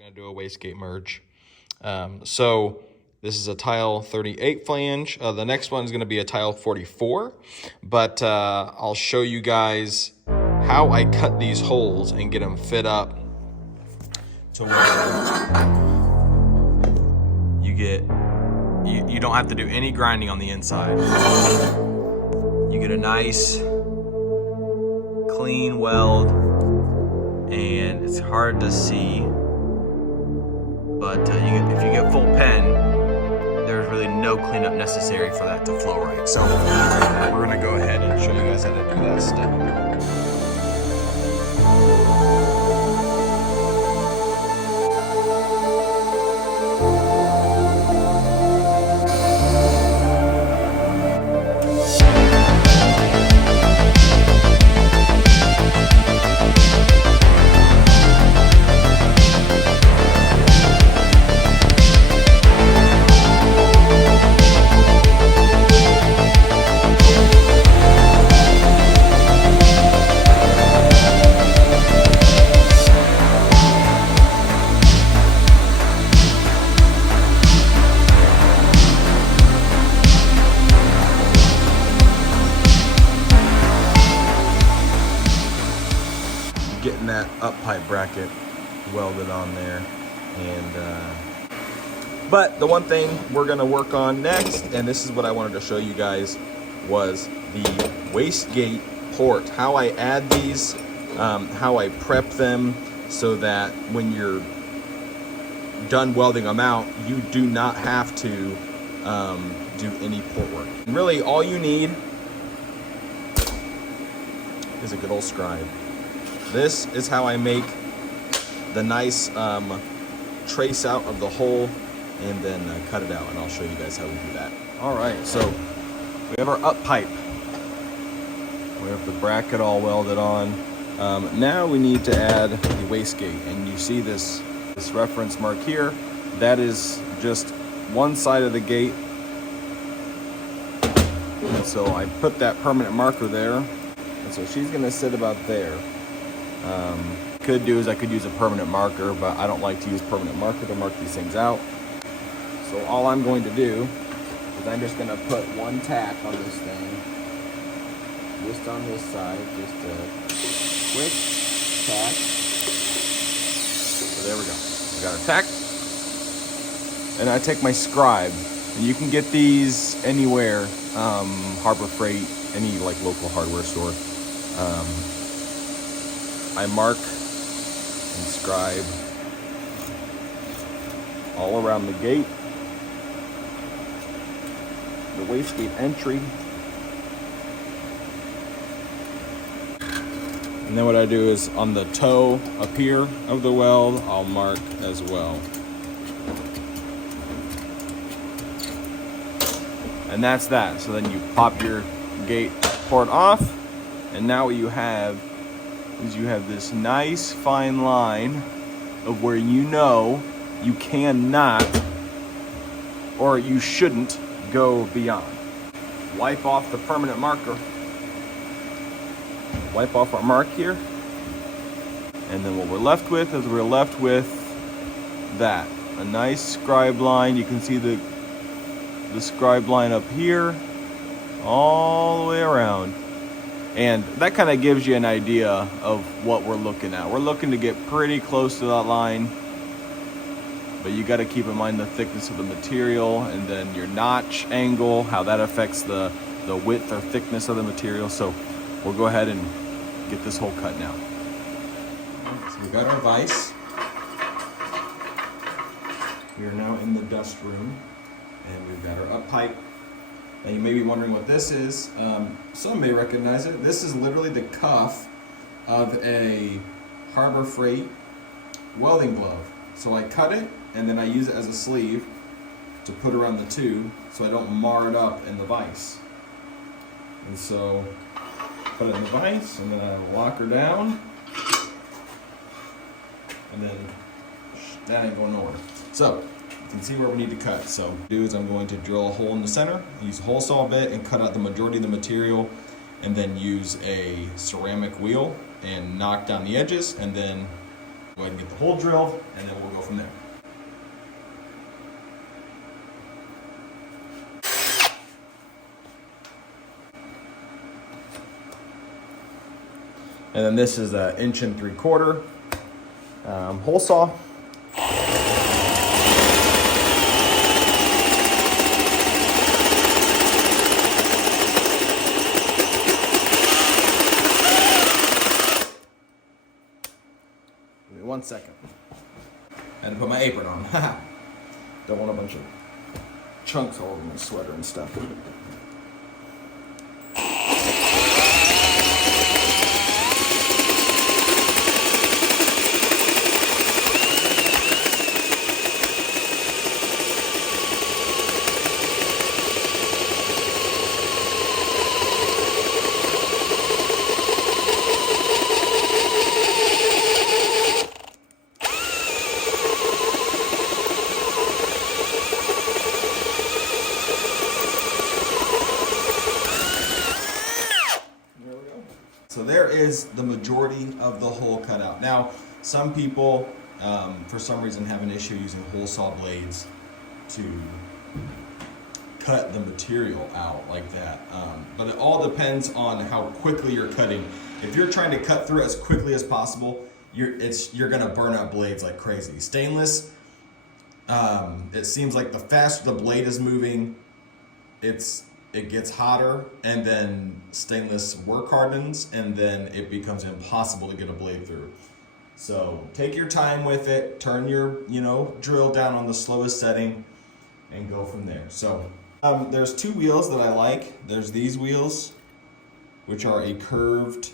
Gonna do a wastegate merge. So this is a tile 38 flange. The next one is gonna be a tile 44, but I'll show you guys how I cut these holes and get them fit up to where you don't have to do any grinding on the inside. You get a nice clean weld, and it's hard to see, but if you get full pen, there's really no cleanup necessary for that to flow right. So we're gonna go ahead and show you guys how to do that step. Getting that uppipe bracket welded on there, and but the one thing we're gonna work on next, and this is what I wanted to show you guys, was the wastegate port. How I add these, how I prep them, so that when you're done welding them out, you do not have to do any port work. And really, all you need is a good old scribe. This is how I make the nice trace out of the hole and then cut it out, and I'll show you guys how we do that. All right, so we have our up pipe. We have the bracket all welded on. Now we need to add the wastegate, and you see this reference mark here. That is just one side of the gate. And so I put that permanent marker there, and so she's gonna sit about there. Could do is I could use a permanent marker, but I don't like to use permanent marker to mark these things out. So all I'm going to do is I'm just going to put one tack on this thing, just on this side, just a quick tack. So there we go. We got our tack. And I take my scribe, and you can get these anywhere, Harbor Freight, any like local hardware store. I mark and scribe all around the gate, the wastegate entry, and then what I do is on the toe up here of the weld, I'll mark as well. And that's that. So then you pop your gate port off, and now what you have is you have this nice fine line of where you know you cannot, or you shouldn't, go beyond. Wipe off the permanent marker. Wipe off our mark here. And then what we're left with is we're left with that. A nice scribe line. You can see the scribe line up here all the way around. And that kind of gives you an idea of what we're looking at. We're looking to get pretty close to that line, but you got to keep in mind the thickness of the material, and then your notch angle, how that affects the width or thickness of the material. So we'll go ahead and get this hole cut now. So we got our vise. We are now in the dust room, and we've got our up pipe. And you may be wondering what this is. Some may recognize it. This is literally the cuff of a Harbor Freight welding glove. So I cut it, and then I use it as a sleeve to put around the tube so I don't mar it up in the vise. And so put it in the vise, and then I lock her down, and then that ain't going nowhere. So you can see where we need to cut. So what I do is I'm going to drill a hole in the center, use a hole saw bit, and cut out the majority of the material, and then use a ceramic wheel and knock down the edges, and then Go ahead and get the hole drilled, and then we'll go from there. And then this is an 1 3/4 hole saw. Give me 1 second. I had to put my apron on. Don't want a bunch of chunks all over my sweater and stuff. So there is the majority of the hole cut out. Now, some people, for some reason, have an issue using hole saw blades to cut the material out like that. But it all depends on how quickly you're cutting. If you're trying to cut through it as quickly as possible, you're gonna burn out blades like crazy. Stainless, it seems like the faster the blade is moving, it gets hotter, and then stainless work hardens, and then it becomes impossible to get a blade through. So take your time with it, turn your drill down on the slowest setting, and go from there. So there's 2 wheels that I like. There's these wheels, which are a curved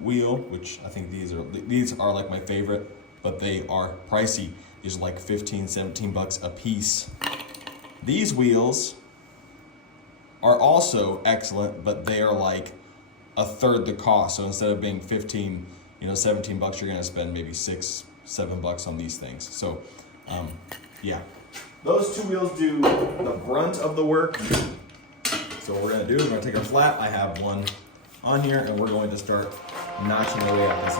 wheel, which I think these are like my favorite, but they are pricey. These are like 15, 17 bucks a piece. These wheels are also excellent, but they are like 1/3 the cost. So instead of being 15, 17 bucks, you're gonna spend maybe 6, 7 bucks on these things. So yeah, those 2 wheels do the brunt of the work. So what we're gonna do, we're gonna take our flat. I have one on here, and we're going to start notching away at this.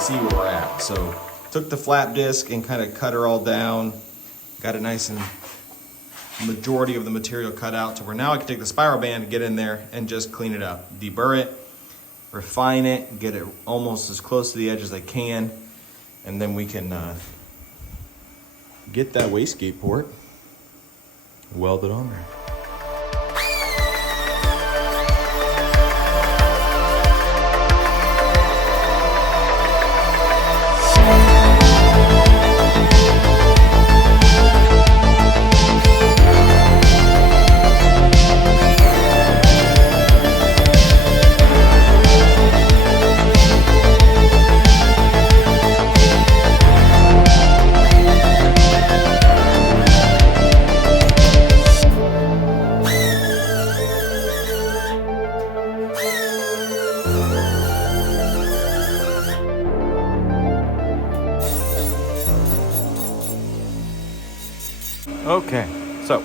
See where we're at. So took the flap disc and kind of cut her all down, got it nice and majority of the material cut out to where now I can take the spiral band, get in there and just clean it up, deburr it, refine it, get it almost as close to the edge as I can, and then we can get that wastegate port welded on there. Okay, so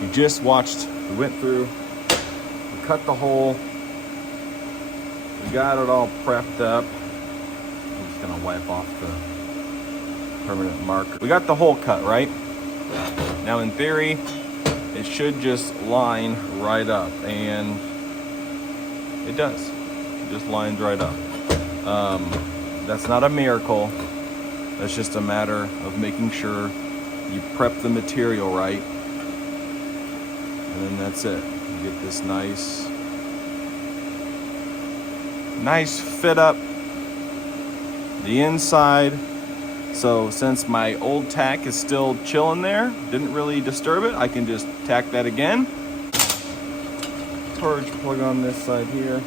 you just watched, we went through, we cut the hole, we got it all prepped up. I'm just gonna wipe off the permanent marker. We got the hole cut, right? Now in theory, it should just line right up, and it does. It just lines right up. That's not a miracle. That's just a matter of making sure you prep the material right, and then that's it. You get this nice fit up the inside. So since my old tack is still chilling there, didn't really disturb it, I can just tack that again. Purge plug on this side here.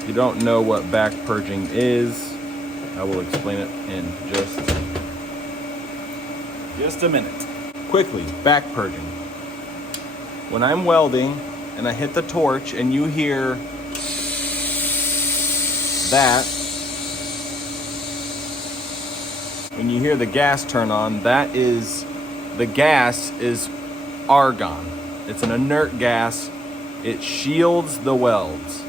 If you don't know what back purging is, I will explain it in just a minute. Quickly, back purging. When I'm welding and I hit the torch and you hear that, When you hear the gas turn on, the gas is argon. It's an inert gas. It shields the welds.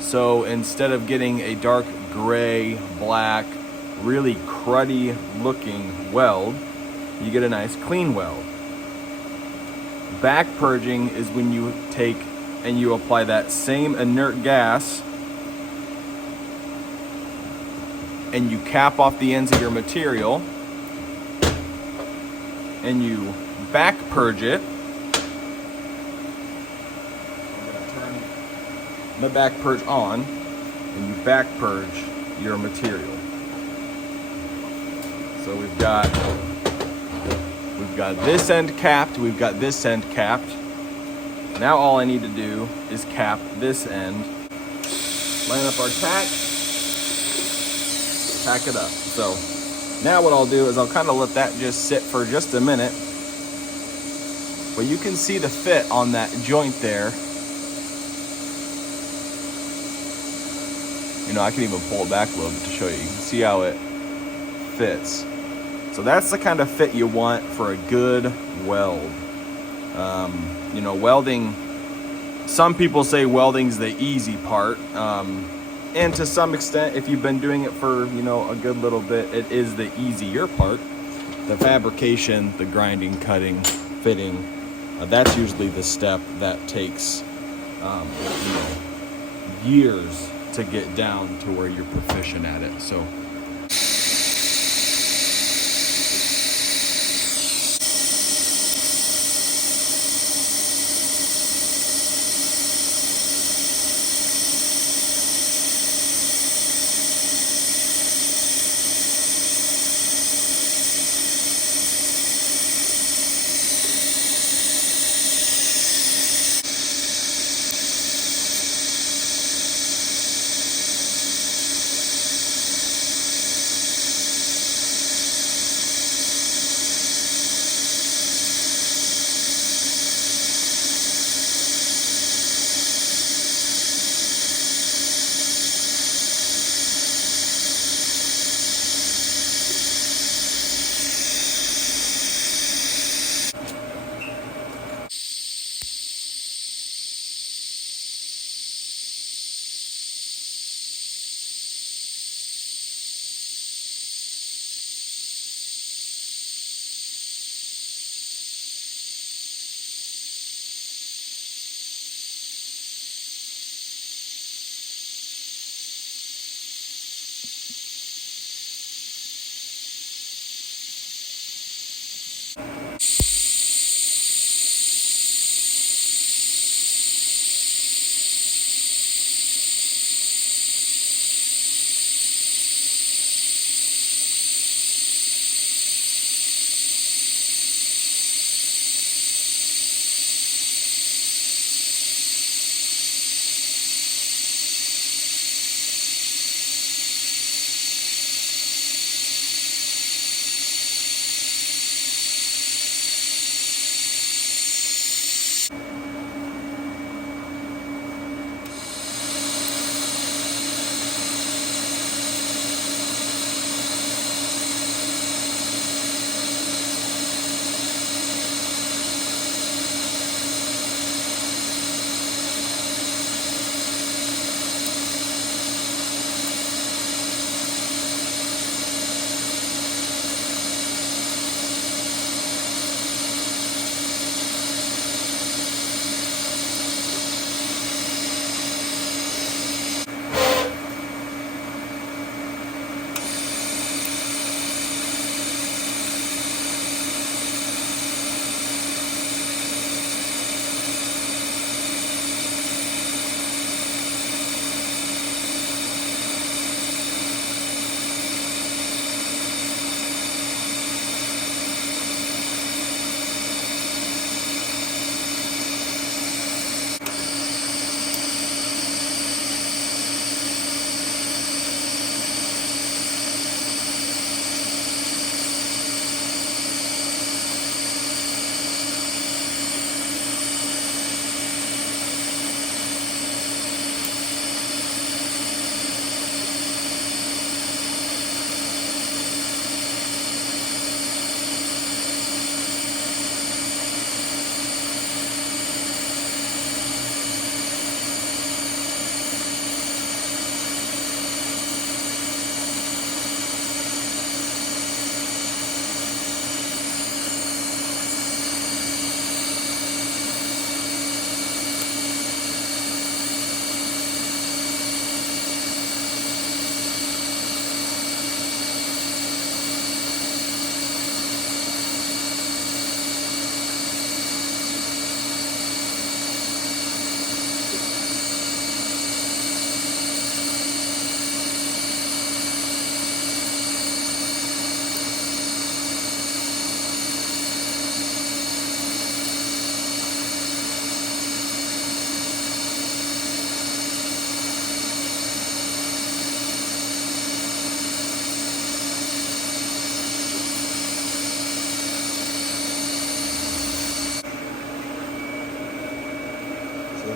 So instead of getting a dark gray, black, really cruddy looking weld, you get a nice clean weld. Back purging is when you take and you apply that same inert gas and you cap off the ends of your material and you back purge it. I'm going to turn the back purge on and you back purge your material. So we've got this end capped, we've got this end capped. Now all I need to do is cap this end, line up our tack, tack it up. So now what I'll do is I'll kind of let that just sit for just a minute. But you can see the fit on that joint there. You know, I can even pull it back a little bit to show you. You can see how it fits. So that's the kind of fit you want for a good weld. You know, welding, some people say welding's the easy part. And to some extent, if you've been doing it for, you know, a good little bit, it is the easier part. The fabrication, the grinding, cutting, fitting, that's usually the step that takes, you know, years to get down to where you're proficient at it. So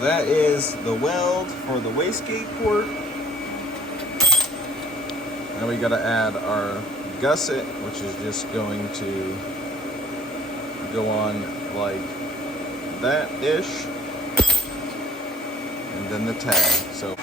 that is the weld for the wastegate port. Now we gotta add our gusset, which is just going to go on like that-ish. And then the tag. So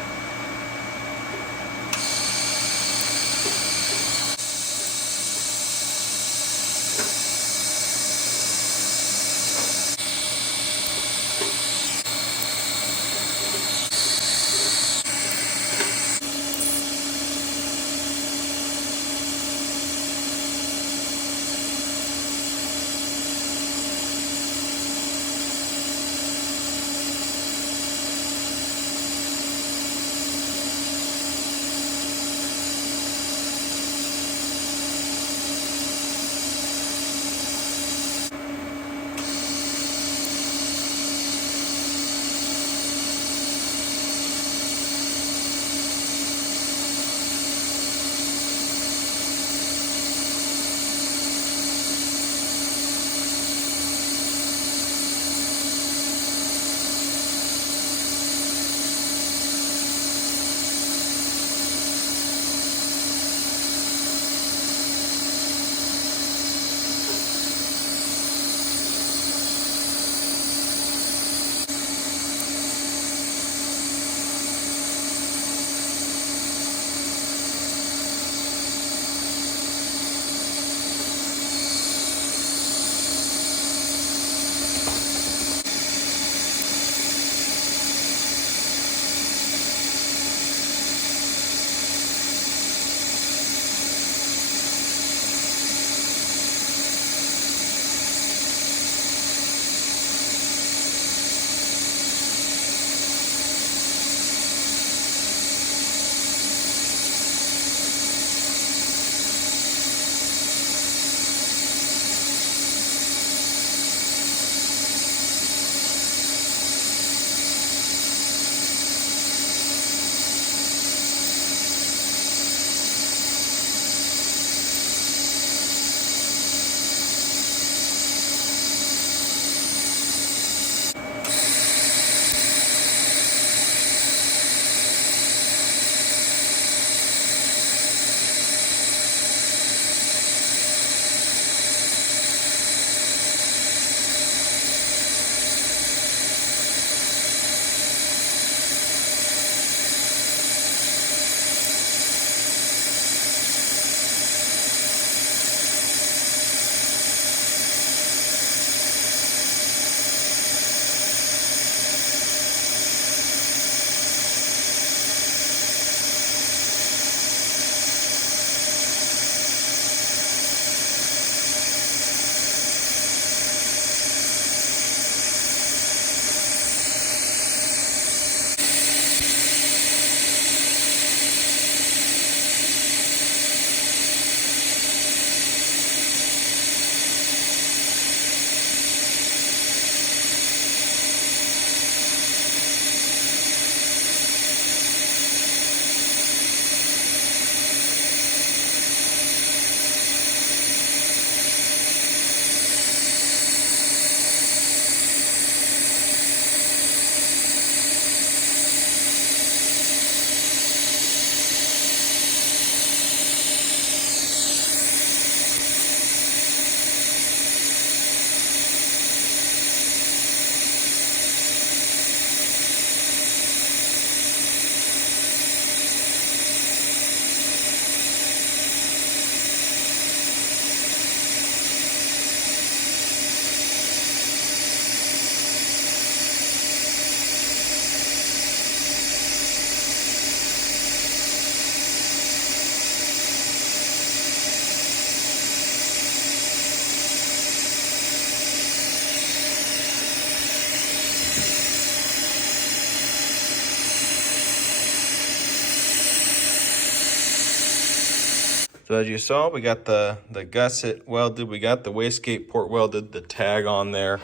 So as you saw, we got the gusset welded, we got the wastegate port welded, the tag on there.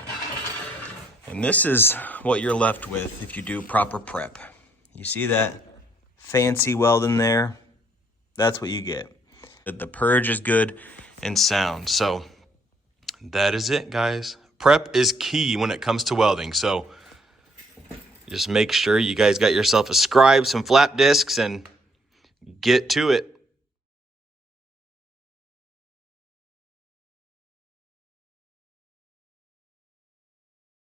And this is what you're left with if you do proper prep. You see that fancy weld in there? That's what you get. The purge is good and sound. So that is it, guys. Prep is key when it comes to welding. So Just make sure you guys got yourself a scribe, some flap discs, and get to it.